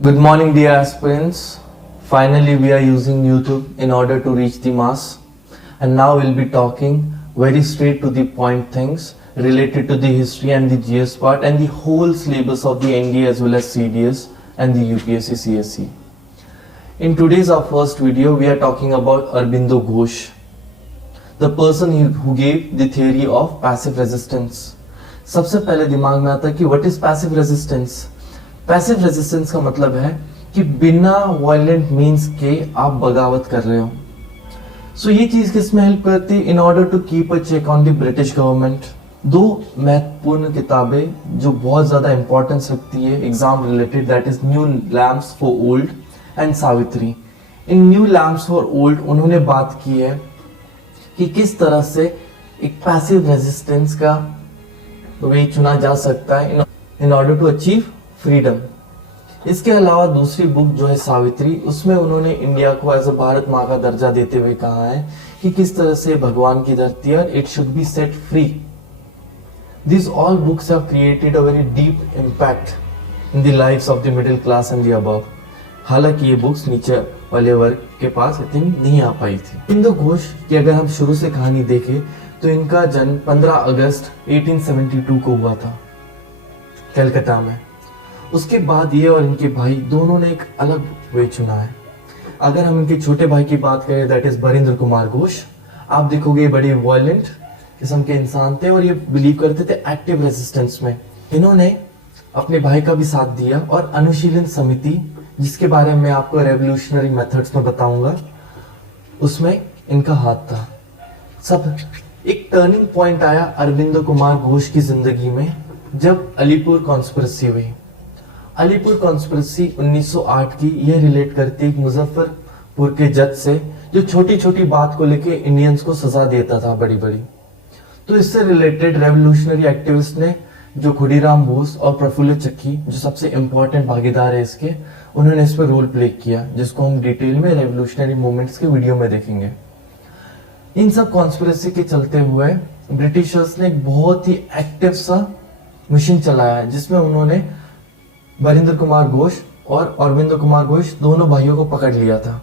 Good morning, dear aspirants. Finally, we are using YouTube in order to reach the mass. And now we'll be talking very straight to the point things related to the history and the GS part and the whole syllabus of the NDA as well as CDS and the UPSC CSE. In today's our first video, we are talking about Aurobindo Ghosh, the person who gave the theory of passive resistance. सबसे पहले दिमाग में आता है कि what is passive resistance. Passive resistance का मतलब है कि बिना वायलेंट मींस के आप बगावत कर रहे हो. सो ये चीज किसमें हेल्प करती है? In order to keep a check on the British government. दो महत्वपूर्ण किताबें जो बहुत ज्यादा इंपॉर्टेंस रखती है exam related, that is new lamps for old and Savitri. In new lamps for old उन्होंने बात की है कि किस तरह से एक पैसिव रेजिस्टेंस का वे चुना जा सकता है in order to achieve freedom. इसके अलावा दूसरी बुक जो है सावित्री, उसमें उन्होंने इंडिया को एज अ भारत माँ का दर्जा देते हुए कहा है कि किस तरह से भगवान की धरती है, it should be set free. This all books have created a very deep impact in the lives of the middle class and the above. हालांकि ये बुक्स नीचे वाले वर्ग के पास इतनी नहीं आ पाई थी. अरबिंदो घोष की अगर हम शुरू से कहानी देखें तो इनका जन्म 15 अगस्त 1872 को हुआ था कलकत्ता में. उसके बाद ये और इनके भाई दोनों ने एक अलग वे चुना है. अगर हम इनके छोटे भाई की बात करें, दैट इज बरिंद्र कुमार घोष, आप देखोगे बड़े वायलेंट किस्म के इंसान थे और ये बिलीव करते थे एक्टिव रेजिस्टेंस में. इन्होंने अपने भाई का भी साथ दिया और अनुशीलन समिति, जिसके बारे में आपको रेवोल्यूशनरी मेथड्स में बताऊंगा, उसमें इनका हाथ था. सब एक टर्निंग पॉइंट आया अरबिंदो कुमार घोष की जिंदगी में जब अलीपुर कॉन्स्पिरेसी हुई. अलीपुर कॉन्स्पिरेसी 1908 की, यह रिलेट करती है मुजफ्फरपुर के जज से जो छोटी छोटी बात को लेके इंडियंस को सजा देता था बड़ी बड़ी. तो इससे रिलेटेड रेवोल्यूशनरी एक्टिविस्ट ने, जो खुदीराम बोस और प्रफुल्ल चक्की जो सबसे इंपॉर्टेंट भागीदार है इसके, उन्होंने इस पर रोल प्ले किया, जिसको हम डिटेल में रेवोल्यूशनरी मूवमेंट्स के वीडियो में देखेंगे. इन सब कॉन्स्पिरेसी के चलते हुए ब्रिटिशर्स ने एक बहुत ही एक्टिव सा मिशन चलाया जिसमें उन्होंने बरिंदर कुमार घोष और अरबिंदो कुमार घोष दोनों भाइयों को पकड़ लिया था.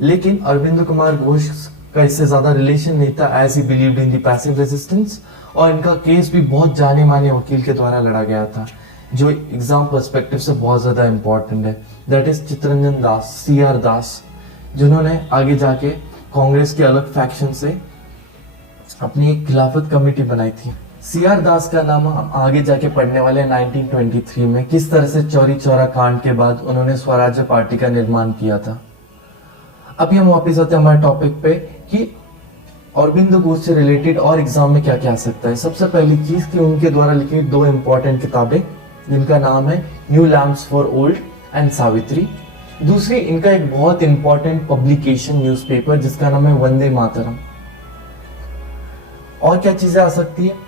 लेकिन अरबिंदो कुमार घोष का इससे ज्यादा रिलेशन नहीं था, as he believed in the passive resistance, और इनका केस भी बहुत जाने माने वकील के द्वारा लड़ा गया था जो एग्जाम पर्सपेक्टिव से बहुत ज्यादा इंपॉर्टेंट है. That is Chittaranjan Das, CR दास, जिन्होंने आगे जाके कांग्रेस के अलग फैक्शन से अपनी एक खिलाफत कमेटी बनाई थी. CR दास का नाम हम आगे जाके पढ़ने वाले 1923 में, किस तरह से चौरी चौरा कांड के बाद उन्होंने स्वराज्य पार्टी का निर्माण किया था. अभी हम वापस आते हैं हमारे टॉपिक पे कि अरबिंदो घोष से रिलेटेड और एग्जाम में क्या क्या आ सकता है. सबसे पहली चीज कि उनके द्वारा लिखी दो इंपॉर्टेंट किताबें जिनका नाम है new lamps for old and Savitri. दूसरी, इनका एक बहुत इंपॉर्टेंट पब्लिकेशन न्यूज़पेपर जिसका नाम है वंदे मातरम. और क्या चीजें आ सकती है?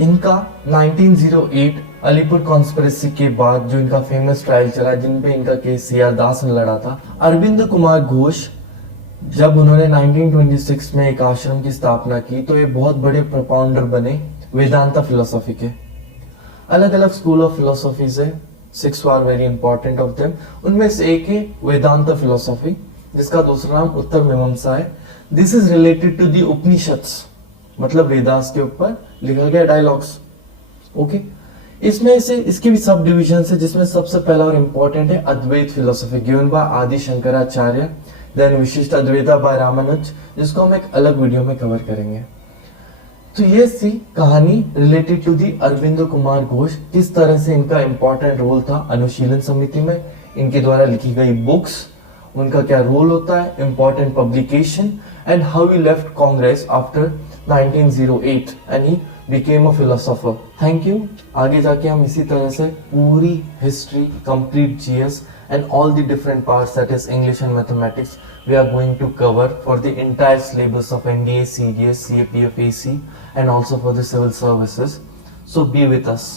इनका 1908 अलीपुर कॉन्स्पिरेसी के बाद जो इनका फेमस ट्रायल चला, जिन पे इनका केस CR दास ने लड़ा था. अरबिंदो कुमार घोष जब उन्होंने 1926 में एक आश्रम की स्थापना की तो ये बहुत बड़े प्रोपाउंडर बने वेदांता फिलोसॉफी के. अलग अलग स्कूल ऑफ फिलोसॉफीज है, 6 are very important of them. उनमें से एक है वेदांता फिलोसॉफी, जिसका दूसरा नाम उत्तर मीमांसा है. This is related to the Upanishads, मतलब वेदास के ऊपर लिखा गया डायलॉग्स. ओके, इसमें से इसके भी सब डिविजन है, जिसमें सबसे पहला और इंपॉर्टेंट है अद्वैत फिलोसॉफी गिवन बाय आदि शंकराचार्य, देन विशिष्ट अद्वैता बाय रामानुज, जिसको हम एक अलग वीडियो में कवर करेंगे. तो ये सी कहानी related to the Aurobindo Kumar Ghosh, किस तरह से इनका इंपॉर्टेंट रोल था अनुशीलन समिति में, इनके द्वारा लिखी गई बुक्स, उनका क्या रोल होता है, important publication, and how he left Congress after 1908 and he became a philosopher. Thank you. आगे जाके हम इसी तरह से पूरी history, complete GS and all the different parts, that is English and mathematics, we are going to cover for the entire syllabus of NDA, CDS, CAPF, AC, and also for the civil services. So be with us.